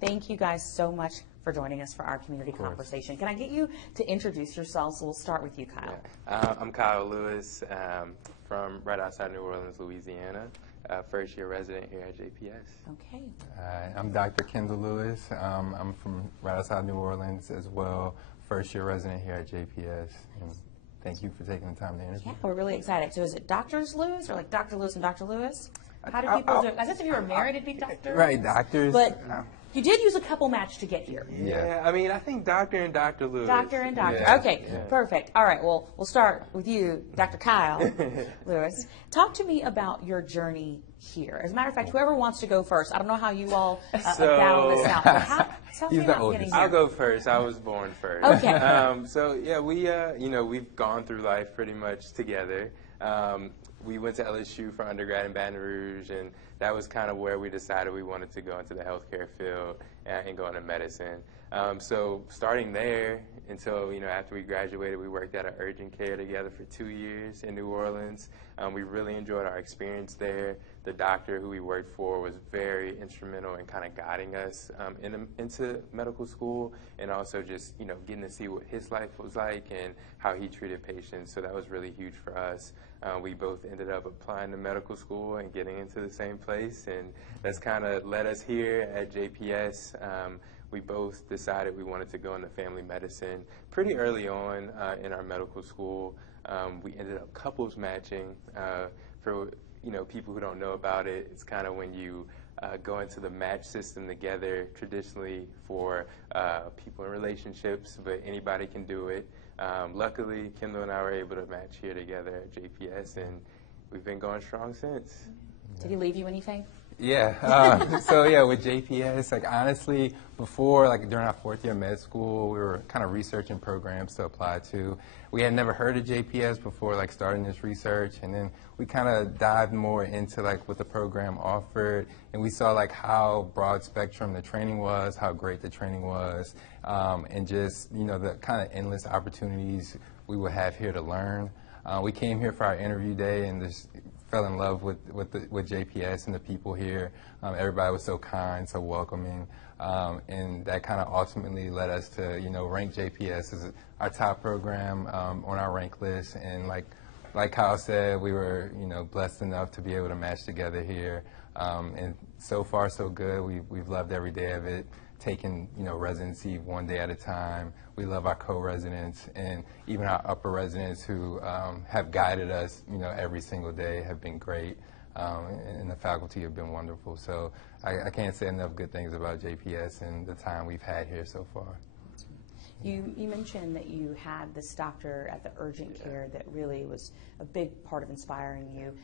Thank you guys so much for joining us for our community conversation. Can I get you to introduce yourselves? We'll start with you, Kyle. Yeah. I'm Kyle Lewis from right outside New Orleans, Louisiana. First-year resident here at JPS. Okay. I'm Dr. Kendall Lewis. I'm from right outside New Orleans as well. First-year resident here at JPS. And thank you for taking the time to interview. Yeah, we're really excited. So is it Doctors Lewis or like Dr. Lewis and Dr. Lewis? How do people do it? I guess if you were married, it'd be doctor. Right, doctors. But you did use a couple match to get here. Yeah, I mean, I think Doctor and Dr. Lewis. Doctor and Doctor. Yeah. Okay, perfect. All right, well, we'll start with you, Dr. Kyle Lewis. Talk to me about your journey here. As a matter of fact, whoever wants to go first, I don't know how you all battle this out. But tell me about getting here. I'll go first. I was born first. Okay. So yeah, we've gone through life pretty much together. We went to LSU for undergrad in Baton Rouge, and that was kind of where we decided we wanted to go into the healthcare field and go into medicine. So starting there until, after we graduated, we worked at an urgent care together for 2 years in New Orleans. We really enjoyed our experience there. The doctor who we worked for was very instrumental in kind of guiding us into medical school, and also just, getting to see what his life was like and how he treated patients. So that was really huge for us. We both ended up applying to medical school and getting into the same place, and that's kind of led us here at JPS. We both decided we wanted to go into family medicine pretty early on in our medical school. We ended up couples matching. For people who don't know about it, it's kind of when you go into the match system together traditionally for people in relationships, but anybody can do it. Luckily, Kendall and I were able to match here together at JPS, and we've been going strong since. Did he leave you anything? Yeah. So yeah, with JPS, honestly, before, during our 4th year of med school, we were kind of researching programs to apply to. We had never heard of JPS before, starting this research, and then we kind of dived more into, what the program offered, and we saw, how broad spectrum the training was, how great the training was, and just, the kind of endless opportunities we would have here to learn. We came here for our interview day and just fell in love with JPS and the people here. Everybody was so kind, so welcoming, and that kind of ultimately led us to, rank JPS as our top program on our rank list. And like Kyle said, we were, blessed enough to be able to match together here. And so far, so good. We've loved every day of it. Taking, residency one day at a time. We love our co-residents and even our upper residents who have guided us, every single day have been great. And the faculty have been wonderful. So I can't say enough good things about JPS and the time we've had here so far. You mentioned that you had this doctor at the urgent care that really was a big part of inspiring you.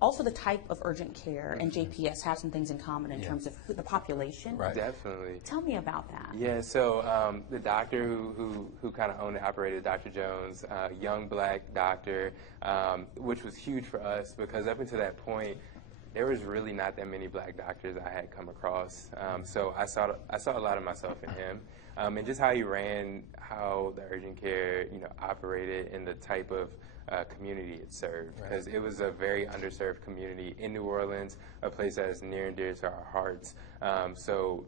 Also, the type of urgent care and JPS have some things in common in terms of the population. Right. Definitely. Tell me about that. Yeah, so the doctor who kind of owned and operated, Dr. Jones, young black doctor, which was huge for us because up until that point, there was really not that many black doctors I had come across. So I saw a lot of myself in him. And just how he ran, how the urgent care, operated, and the type of community it served. Because it was a very underserved community in New Orleans, a place that is near and dear to our hearts. So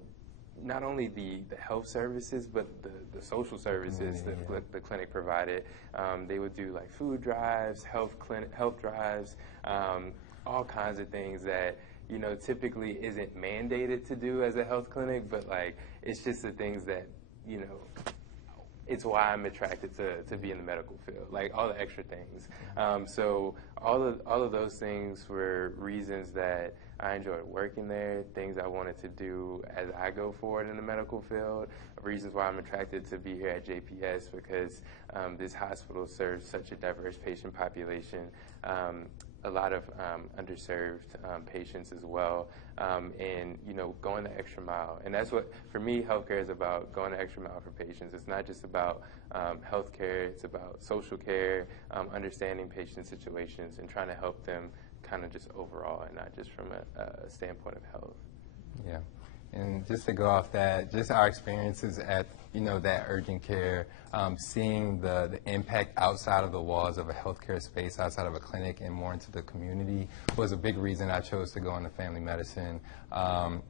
not only the health services, but the social services the clinic provided. They would do food drives, health drives, all kinds of things that typically isn't mandated to do as a health clinic, but it's just the things that it's why I'm attracted to be in the medical field, all the extra things. So all of those things were reasons that I enjoyed working there, things I wanted to do as I go forward in the medical field, reasons why I'm attracted to be here at JPS because this hospital serves such a diverse patient population. A lot of underserved patients as well, and going the extra mile. And that's what, for me, healthcare is about, going the extra mile for patients. It's not just about healthcare, it's about social care, understanding patient situations, and trying to help them kind of just overall and not just from a standpoint of health. Yeah. And just to go off that, just our experiences at, that urgent care, seeing the impact outside of the walls of a healthcare space, outside of a clinic and more into the community was a big reason I chose to go into family medicine.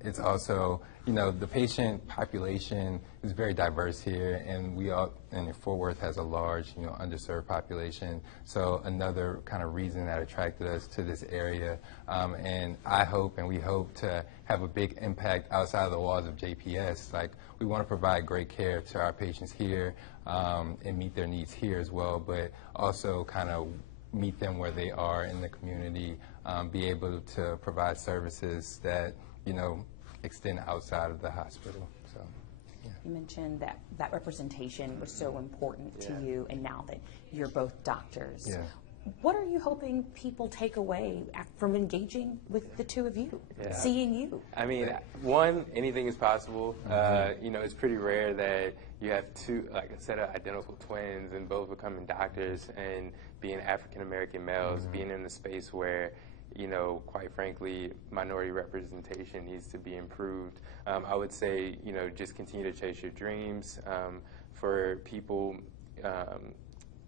It's also, the patient population is very diverse here, and and Fort Worth has a large, underserved population. So another kind of reason that attracted us to this area, and we hope to have a big impact outside of the walls of JPS. Like, we want to provide great care to our patients here, and meet their needs here as well, but also kind of meet them where they are in the community, be able to provide services that, extend outside of the hospital. So, yeah. You mentioned that representation was so important to you, and now that you're both doctors. Yeah. What are you hoping people take away from engaging with the two of you, seeing you? I mean, one, anything is possible. It's pretty rare that you have like a set of identical twins and both becoming doctors and being African-American males, being in a space where, quite frankly, minority representation needs to be improved. I would say, just continue to chase your dreams. For people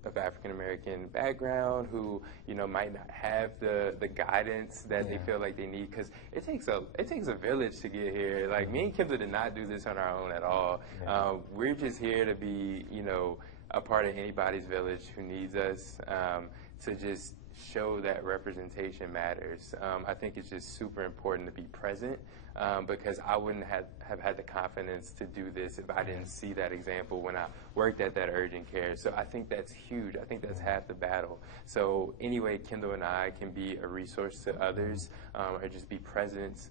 of African-American background who, might not have the guidance that they feel like they need, because it takes a village to get here. Like, me and Kendall did not do this on our own at all. We're just here to be, a part of anybody's village who needs us, to just show that representation matters. I think it's just super important to be present, because I wouldn't have had the confidence to do this if I didn't see that example when I worked at that urgent care. So I think that's huge. I think that's half the battle. So anyway, Kendall and I can be a resource to others, or just be present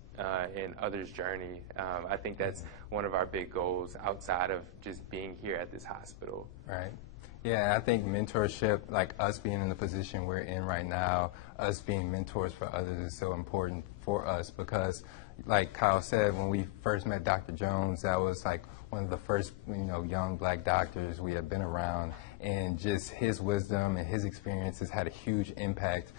in others' journey. I think that's one of our big goals outside of just being here at this hospital. Right. Yeah, I think mentorship, like us being in the position we're in right now, us being mentors for others is so important for us because, like Kyle said, when we first met Dr. Jones, that was like one of the first, young black doctors we had been around, and just his wisdom and his experiences had a huge impact,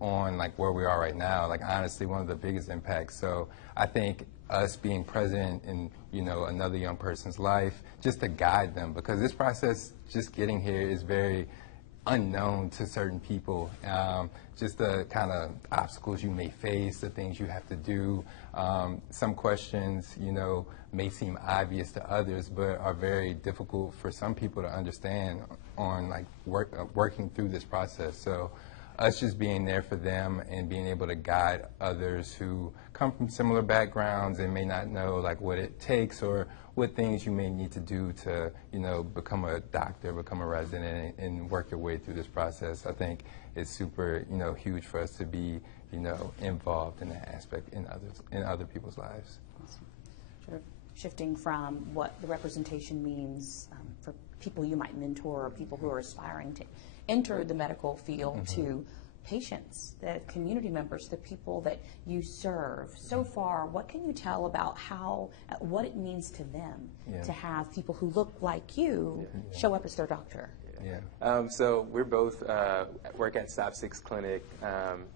on like where we are right now. Like, honestly, one of the biggest impacts. So I think us being present in, another young person's life, just to guide them, because this process, just getting here, is very unknown to certain people. Just the kind of obstacles you may face, the things you have to do. Some questions, may seem obvious to others, but are very difficult for some people to understand on like working through this process. So us just being there for them and being able to guide others who come from similar backgrounds and may not know like what it takes or what things you may need to do to, become a doctor, become a resident, and work your way through this process. I think it's super, huge for us to be, involved in that aspect in other people's lives. Awesome. Sort of shifting from what the representation means for people you might mentor or people who are aspiring to enter the medical field to patients, the community members, the people that you serve. So far, what can you tell about what it means to them to have people who look like you show up as their doctor? Yeah. So we're both work at Stop 6 Clinic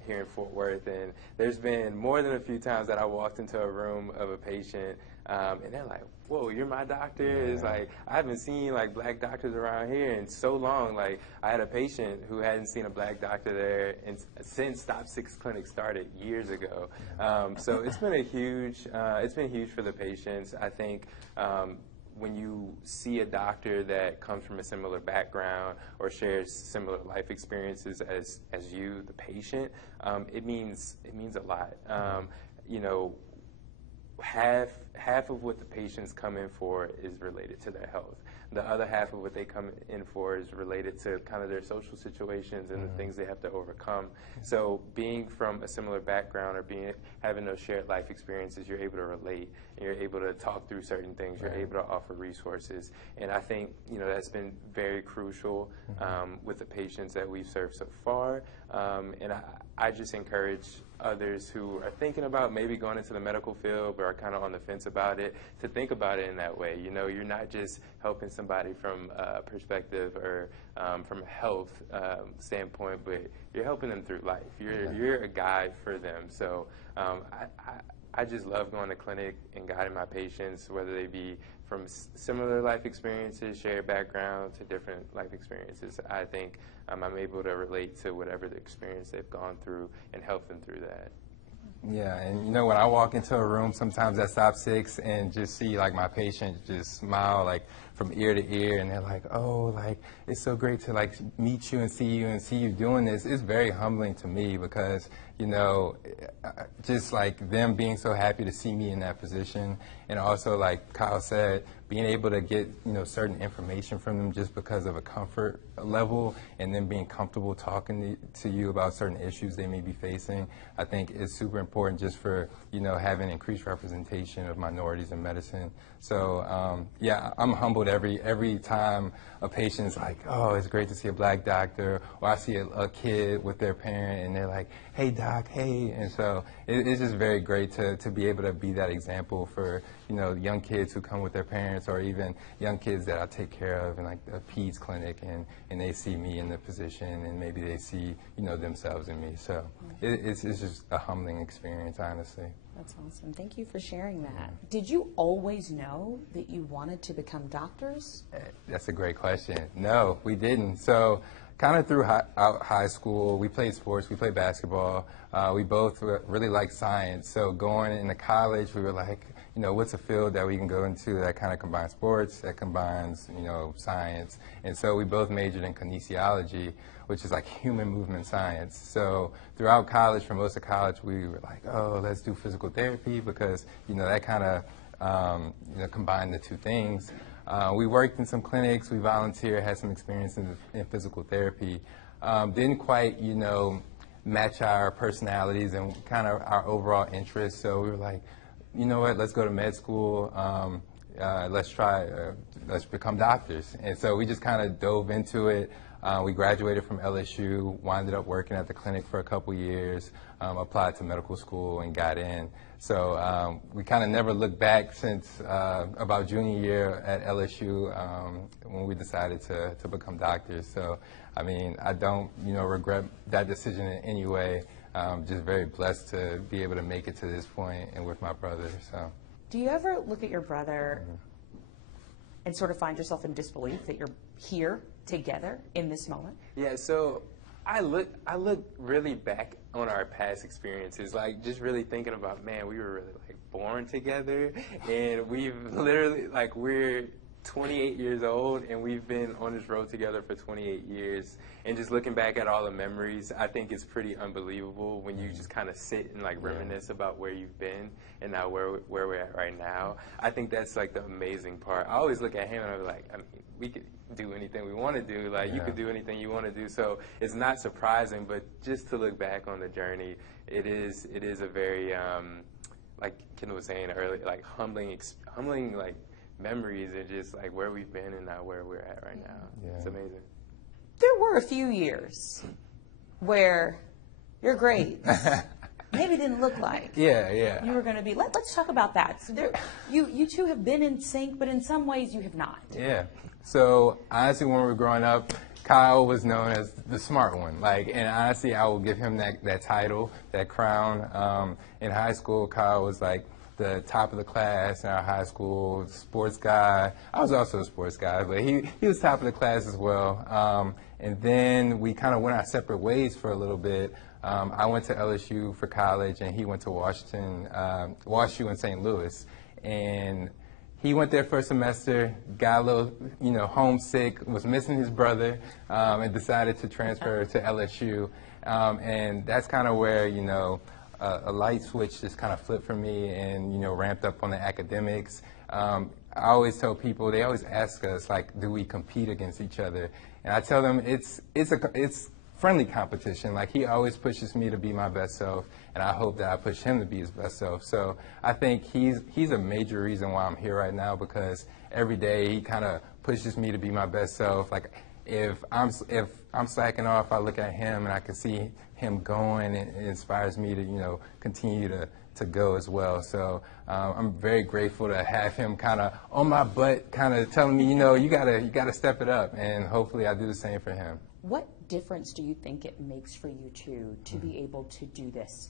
here in Fort Worth, and there's been more than a few times that I walked into a room of a patient, and they're like, "Whoa, you're my doctor?" It's like, I haven't seen like black doctors around here in so long. Like, I had a patient who hadn't seen a black doctor there since Stop 6 Clinic started years ago. So it's been huge for the patients. I think when you see a doctor that comes from a similar background or shares similar life experiences as you, the patient, it means a lot. Half of what the patients come in for is related to their health. The other half of what they come in for is related to kind of their social situations and the things they have to overcome. So being from a similar background or having those shared life experiences, you're able to relate and you're able to talk through certain things. You're able to offer resources. And I think, that's been very crucial with the patients that we've served so far. And I just encourage others who are thinking about maybe going into the medical field but are kind of on the fence about it to think about it in that way. You're not just helping somebody from a perspective or from a health standpoint, but you're helping them through life. You're a guide for them. So I just love going to clinic and guiding my patients, whether they be from similar life experiences, shared background, to different life experiences. I think I'm able to relate to whatever the experience they've gone through and help them through that. Yeah, and you know, when I walk into a room sometimes at Stop 6 and just see like my patient just smile like from ear to ear, and they're like, oh, like it's so great to like meet you and see you doing this. It's very humbling to me because, you know, just like them being so happy to see me in that position, and also like Kyle said, being able to get, you know, certain information from them just because of a comfort level, and then being comfortable talking to you about certain issues they may be facing, I think is super important just for, you know, having increased representation of minorities in medicine. So yeah, I'm humbled every time a patient's like, oh, it's great to see a black doctor, or I see a kid with their parent and they're like, hey doc, hey. And so it's just very great to be able to be that example for, you know, young kids who come with their parents, or even young kids that I take care of in like a peds clinic, and they see me in the position, and maybe they see, you know, themselves in me. So it's just a humbling experience, honestly. That's awesome. Thank you for sharing that. Did you always know that you wanted to become doctors? That's a great question. No, we didn't. So kind of throughout high school, we played sports, we played basketball. We both really liked science. So going into college, we were like, you know, what's a field that we can go into that kind of combines sports, that combines, you know, science. And so we both majored in kinesiology, which is like human movement science. So throughout college, for most of college, we were like, oh, let's do physical therapy because, you know, that kind of, you know, combined the two things. We worked in some clinics, we volunteered, had some experience in physical therapy. Didn't quite, you know, match our personalities and kind of our overall interests. So we were like, you know what, let's go to med school. Let's become doctors. And so we just kind of dove into it. We graduated from LSU, winded up working at the clinic for a couple years, applied to medical school and got in. So we kind of never looked back since about junior year at LSU when we decided to become doctors. So, I mean, I don't, you know, regret that decision in any way. Just very blessed to be able to make it to this point and with my brother. So, do you ever look at your brother and sort of find yourself in disbelief that you're here together in this moment? Yeah, so I look really back on our past experiences, like just really thinking about, man, we were really like born together, and we've literally, like, we're 28 years old, and we've been on this road together for 28 years. And just looking back at all the memories, I think it's pretty unbelievable when you just kind of sit and like reminisce about where you've been and now where we're at right now. I think that's like the amazing part. I always look at him and I'm like, I mean, we could do anything we want to do. Like, you could do anything you want to do. So it's not surprising, but just to look back on the journey, it is a very, like Kendall was saying earlier, like humbling like memories, and just like where we've been and now where we're at right now. Yeah. It's amazing. There were a few years where your grades maybe didn't look like you were going to be. Let's talk about that. So you two have been in sync, but in some ways you have not. Yeah. So honestly, when we were growing up, Kyle was known as the smart one. Like, and honestly, I will give him that title, that crown. In high school, Kyle was like the top of the class in our high school, sports guy. I was also a sports guy, but he was top of the class as well. And then we kind of went our separate ways for a little bit. I went to LSU for college, and he went to WashU in St. Louis. And he went there for a semester, got a little, you know, homesick, was missing his brother, and decided to transfer to LSU. And that's kind of where, you know, a light switch just kind of flipped for me, and, you know, ramped up on the academics. I always tell people, they always ask us, like, do we compete against each other? And I tell them it's friendly competition. Like, he always pushes me to be my best self, and I hope that I push him to be his best self. So I think he's a major reason why I'm here right now, because every day he kind of pushes me to be my best self. Like, if I'm slacking off, I look at him and I can see him going, and it inspires me to, you know, continue to go as well. So I'm very grateful to have him kind of on my butt, kind of telling me, you know, you gotta step it up, and hopefully I do the same for him. What difference do you think it makes for you two to be able to do this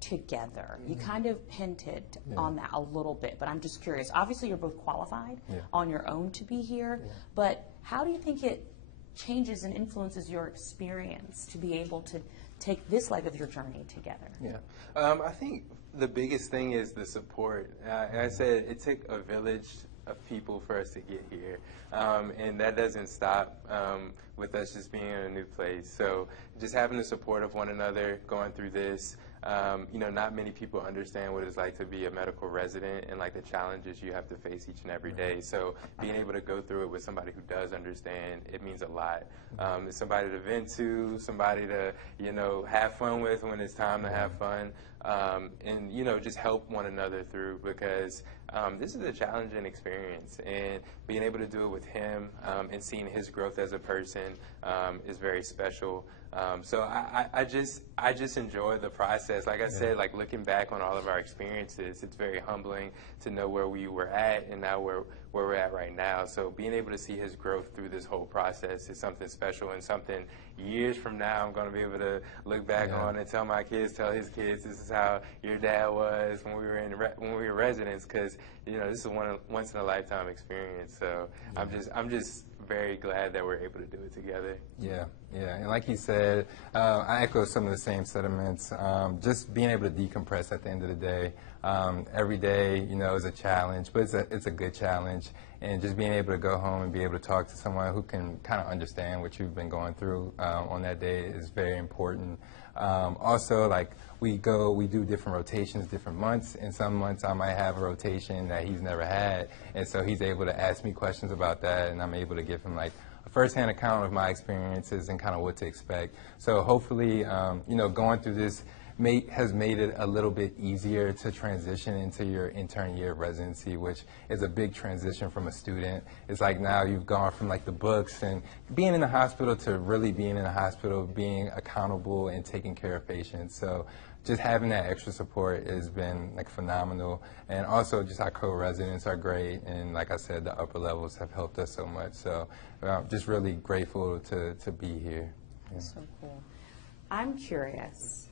together? You kind of hinted on that a little bit, but I'm just curious. Obviously, you're both qualified on your own to be here, but how do you think it changes and influences your experience to be able to take this leg of your journey together? Yeah. I think the biggest thing is the support. I said it took a village of people for us to get here, and that doesn't stop with us just being in a new place. So just having the support of one another going through this. Not many people understand what it's like to be a medical resident and like the challenges you have to face each and every day. So being able to go through it with somebody who does understand, it means a lot. It's somebody to vent to, somebody to, have fun with when it's time to have fun. And just help one another through, because this is a challenging experience, and being able to do it with him and seeing his growth as a person is very special. So I just enjoy the process. Like I said, like looking back on all of our experiences, it's very humbling to know where we were at and now where we're at right now. So being able to see his growth through this whole process is something special, and something years from now I'm going to be able to look back on and tell my kids, tell his kids, this is how your dad was when we were residents, because this is a once in a lifetime experience. So I'm just very glad that we're able to do it together. Yeah, and like you said, I echo some of the same sentiments. Just being able to decompress at the end of the day. Every day, is a challenge, but it's a good challenge. And just being able to go home and be able to talk to someone who can kind of understand what you've been going through on that day is very important. Also, like we do different rotations, different months. In some months, I might have a rotation that he's never had, and so he's able to ask me questions about that, and I'm able to give him like a first-hand account of my experiences and kind of what to expect. So hopefully, going through this has made it a little bit easier to transition into your intern year of residency, which is a big transition from a student. It's like now you've gone from like the books and being in the hospital to really being in the hospital, being accountable and taking care of patients. So just having that extra support has been like phenomenal. And also just our co-residents are great, and like I said, the upper levels have helped us so much. So just really grateful to be here. Yeah. So cool. I'm curious.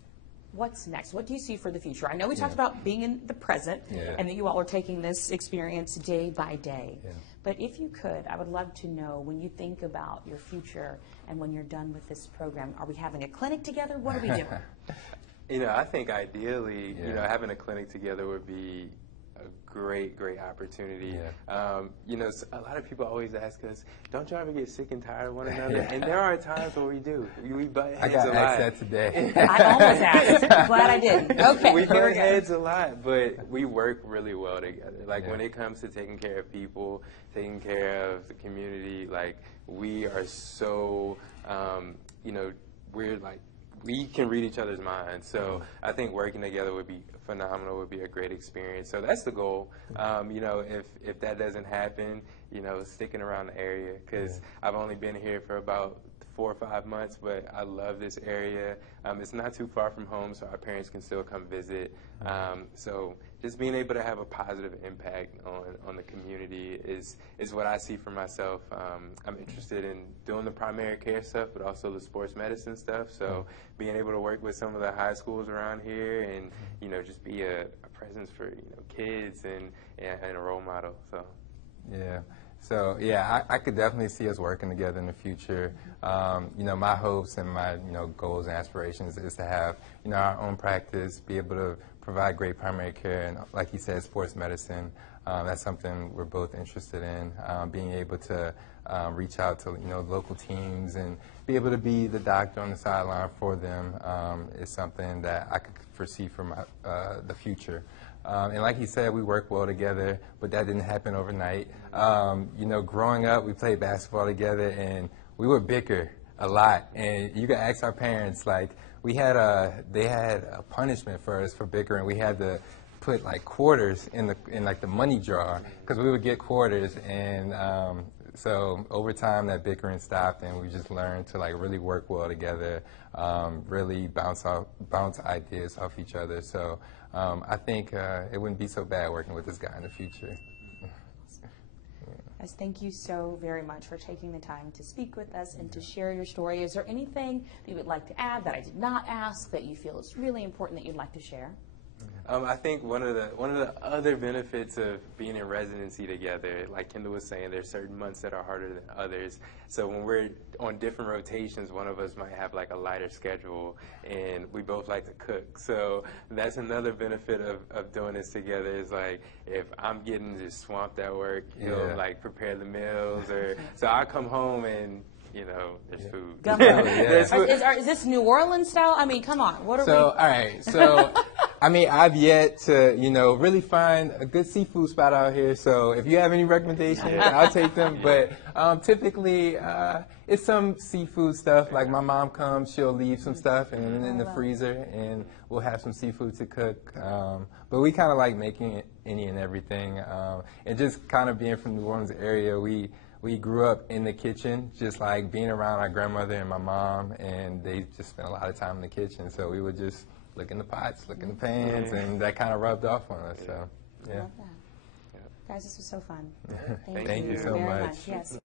What's next? What do you see for the future? I know we talked about being in the present and that you all are taking this experience day by day. Yeah. But if you could, I would love to know, when you think about your future and when you're done with this program, are we having a clinic together? What are we doing? I think ideally, having a clinic together would be a great opportunity. Yeah. A lot of people always ask us, don't you ever get sick and tired of one another? And there are times where we do. We butt heads a lot. I got asked that today. I almost asked. Glad I didn't. Okay. We butt heads a lot, but we work really well together. Like when it comes to taking care of people, taking care of the community, like we are so, we're like, we can read each other's minds. So I think working together would be phenomenal, would be a great experience. So that's the goal. If that doesn't happen, sticking around the area, because I've only been here for about 4 or 5 months, but I love this area. It's not too far from home, so our parents can still come visit. So just being able to have a positive impact on the community is what I see for myself. I'm interested in doing the primary care stuff, but also the sports medicine stuff. So being able to work with some of the high schools around here and, just be a presence for, kids and a role model. So. Yeah. So, I could definitely see us working together in the future. My hopes and my, goals and aspirations is to have, our own practice, be able to provide great primary care, and like you said, sports medicine. That's something we're both interested in, being able to reach out to, local teams and be able to be the doctor on the sideline for them is something that I could foresee for the future. And like you said, we work well together, but that didn't happen overnight. Growing up, we played basketball together, and we would bicker a lot. And you could ask our parents, like, they had a punishment for us for bickering. We had to put like quarters in the money jar, because we would get quarters. And so over time, that bickering stopped, and we just learned to like really work well together, really bounce ideas off each other. So I think it wouldn't be so bad working with this guy in the future. Guys, thank you so very much for taking the time to speak with us and to share your story. Is there anything that you would like to add that I did not ask that you feel is really important that you'd like to share? I think one of the other benefits of being in residency together, like Kendall was saying, there's certain months that are harder than others. So when we're on different rotations, one of us might have like a lighter schedule, and we both like to cook. So that's another benefit of doing this together. Is like if I'm getting just swamped at work, he'll like prepare the meals, or so I come home and there's food. There's food. Is this New Orleans style? I mean, come on. What are we? All right. So, I mean, I've yet to, really find a good seafood spot out here. So if you have any recommendations, I'll take them. But typically, it's some seafood stuff. Like my mom comes, she'll leave some stuff in the freezer, and we'll have some seafood to cook. But we kind of like making any and everything. And just kind of being from the New Orleans area, we grew up in the kitchen, just like being around our grandmother and my mom, and they just spent a lot of time in the kitchen. So we would just look in the pots, look in the pans, and that kind of rubbed off on us. So, yeah. I love that. Guys, this was so fun. Thank you so very much. Yes.